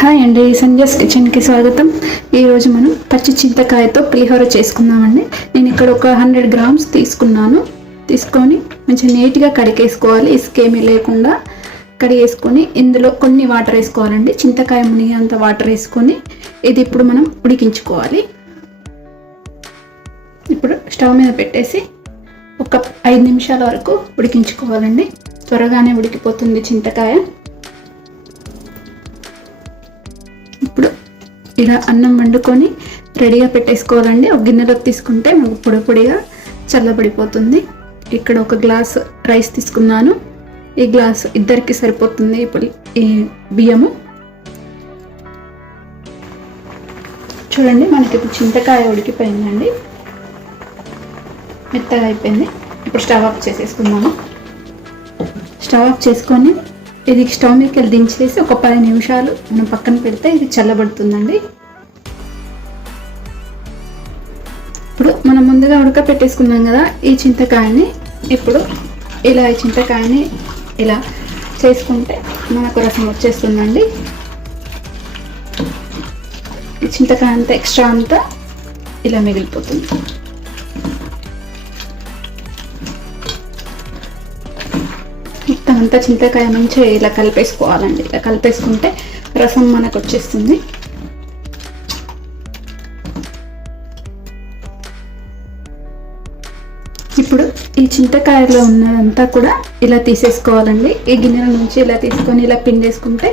Hi అండి, సంజయ్స్ కిచెన్కి స్వాగతం. ఈరోజు మనం పచ్చి చింతకాయతో పులిహోర చేసుకుందామండి. నేను ఇక్కడ ఒక 100 గ్రామ్స్ తీసుకొని మంచిగా నీట్గా కడిగేసుకోవాలి. ఇసుకేమీ లేకుండా కడిగేసుకొని ఇందులో కొన్ని వాటర్ వేసుకోవాలండి. చింతకాయ మునిగేంత వాటర్ వేసుకొని ఇది ఇప్పుడు మనం ఉడికించుకోవాలి. ఇప్పుడు స్టవ్ మీద పెట్టేసి ఒక 5 నిమిషాల వరకు ఉడికించుకోవాలండి. త్వరగానే ఉడికిపోతుంది చింతకాయ. ఇప్పుడు ఇలా అన్నం వండుకొని రెడీగా పెట్టేసుకోవాలండి. ఒక గిన్నెలోకి తీసుకుంటే మనకు పొడి పొడిగా చల్లబడిపోతుంది. ఇక్కడ ఒక గ్లాస్ రైస్ తీసుకున్నాను. ఈ గ్లాస్ ఇద్దరికి సరిపోతుంది. ఈ బియ్యము చూడండి, మనకి ఇప్పుడు చింతకాయ ఉడికిపోయిందండి, మెత్తగా అయిపోయింది. ఇప్పుడు స్టవ్ ఆఫ్ చేసేసుకుందాము. స్టవ్ ఆఫ్ చేసుకొని ఇది స్టవ్ మీదకి వెళ్ళి దించేసి ఒక 10 నిమిషాలు మనం పక్కన పెడితే ఇది చల్లబడుతుందండి. ఇప్పుడు మనం ముందుగా ఉడకపెట్టేసుకున్నాం కదా ఈ చింతకాయని, ఇప్పుడు ఇలా ఈ చింతకాయని ఇలా చేసుకుంటే మనకు రసం వచ్చేస్తుందండి. ఈ చింతకాయ అంతా ఎక్స్ట్రా అంతా ఇలా మిగిలిపోతుంది. మొత్తం అంతా చింతకాయ మంచిగా ఇలా కలిపేసుకోవాలండి. ఇలా కలిపేసుకుంటే రసం మనకు వచ్చేస్తుంది. ఇప్పుడు ఈ చింతకాయలో ఉన్నదంతా కూడా ఇలా తీసేసుకోవాలండి. ఈ గిన్నెల నుంచి ఇలా తీసుకొని ఇలా పిండేసుకుంటే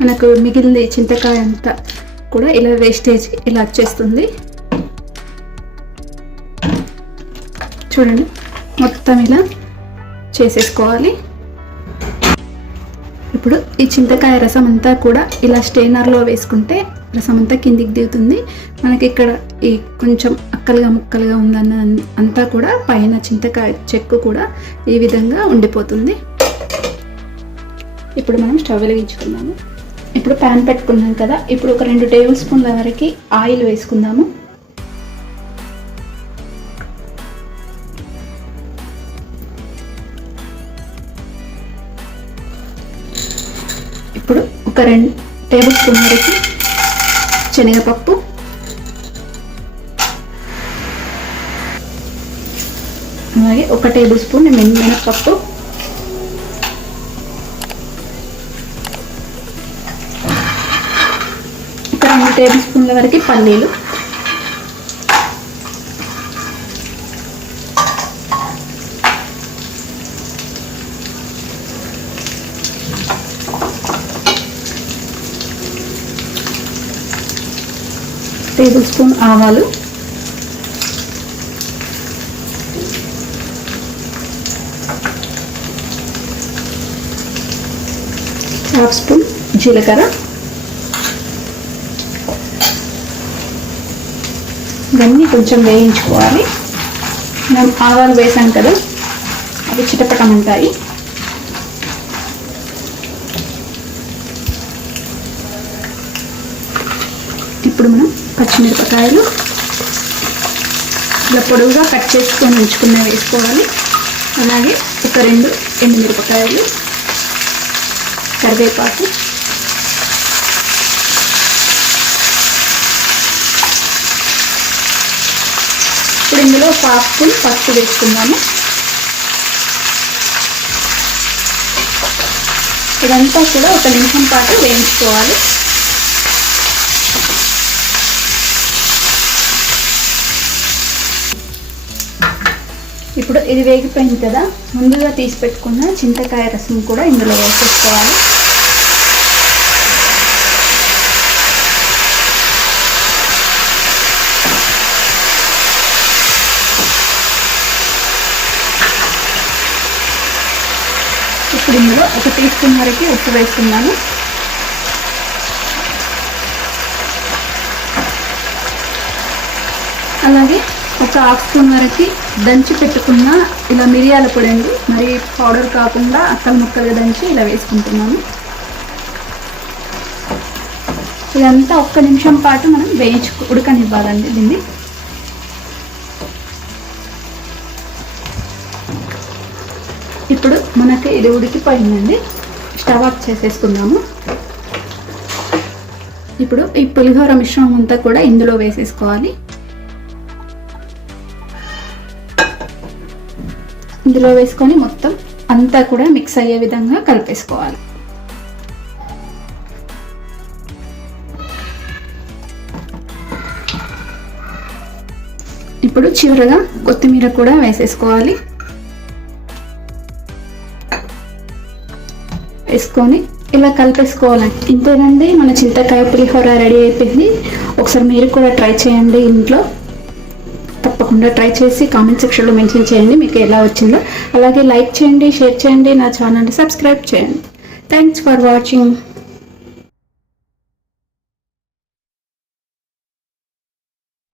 మనకు మిగిలిన చింతకాయ అంతా కూడా ఇలా వేస్టేజ్ ఇలా వచ్చేస్తుంది. చూడండి, మొత్తం ఇలా చేసేసుకోవాలి. ఇప్పుడు ఈ చింతకాయ రసం అంతా కూడా ఇలా స్టెయినర్లో వేసుకుంటే రసం అంతా కిందికి దిగుతుంది. మనకి ఇక్కడ ఈ కొంచెం ముక్కలుగా ఉందన్న అంతా కూడా పైన చింతకాయ చెక్కు కూడా ఈ విధంగా ఉండిపోతుంది. ఇప్పుడు మనం స్టవ్ వెలిగించుకుందాము. ఇప్పుడు ప్యాన్ పెట్టుకున్నాం కదా, ఇప్పుడు ఒక 2 టేబుల్ స్పూన్ల వరకు ఆయిల్ వేసుకుందాము. ఇప్పుడు ఒక 2 టేబుల్ స్పూన్ వరకు శనగపప్పు, అలాగే 1 టేబుల్ స్పూన్ మినపప్పు, ఒక 2 టేబుల్ స్పూన్ల వరకు పల్లీలు, టేబుల్ స్పూన్ ఆవాలు, హాఫ్ స్పూన్ జీలకర్ర, ఇవన్నీ కొంచెం వేయించుకోవాలి. మనం ఆవాలు వేసాం కదా, అవి చిటపటమంటాయి. ఇప్పుడు మనం పచ్చిమిరపకాయలు ఇలా పొడవుగా కట్ చేసుకొని ఉంచుకునే వేసుకోవాలి. అలాగే ఒక 2 ఎండుమిరపకాయలు, కరివేపాకు, ఇప్పుడు ఇందులో 1/2 స్పూన్ పసుపు వేసుకుందాము. ఇదంతా కూడా 1 నిమిషం పాటు వేయించుకోవాలి. ఇప్పుడు ఇది వేగిపోయింది కదా, ముందుగా తీసి పెట్టుకున్న చింతకాయ రసం కూడా ఇందులో వేసేసుకోవాలి. ఇప్పుడు ఇందులో 1 టీ స్పూన్ వరకు ఉప్పు వేసుకున్నాను. అలాగే ఒక 1/2 స్పూన్ వరకు దంచి పెట్టుకున్న ఇలా మిరియాల పొడి అండి, మరి పౌడర్ కాకుండా ముక్కలుగా దంచి ఇలా వేసుకుంటున్నాను. ఇదంతా 1 నిమిషం పాటు మనం ఉడకనివ్వాలండి దీన్ని. ఇప్పుడు మనకి ఇది ఉడికిపోయిందండి. స్టవ్ ఆఫ్ చేసేసుకుందాము. ఇప్పుడు ఈ పులిహోర మిశ్రమం అంతా కూడా ఇందులో వేసేసుకోవాలి. ఇందులో వేసుకొని మొత్తం అంతా కూడా మిక్స్ అయ్యే విధంగా కలిపేసుకోవాలి. ఇప్పుడు చివరగా కొత్తిమీర కూడా వేసేసుకోవాలి. వేసుకొని ఇలా కలిపేసుకోవాలి. ఇంతేనండి, మన చింతకాయ పులిహోర రెడీ అయిపోయింది. ఒకసారి మీరు కూడా ట్రై చేయండి ఇంట్లో. తప్పకుండా ట్రై చేసి కామెంట్ సెక్షన్లో మెన్షన్ చేయండి మీకు ఎలా వచ్చిందో. అలాగే లైక్ చేయండి, షేర్ చేయండి, నా ఛానల్ని సబ్స్క్రైబ్ చేయండి. Thanks for watching.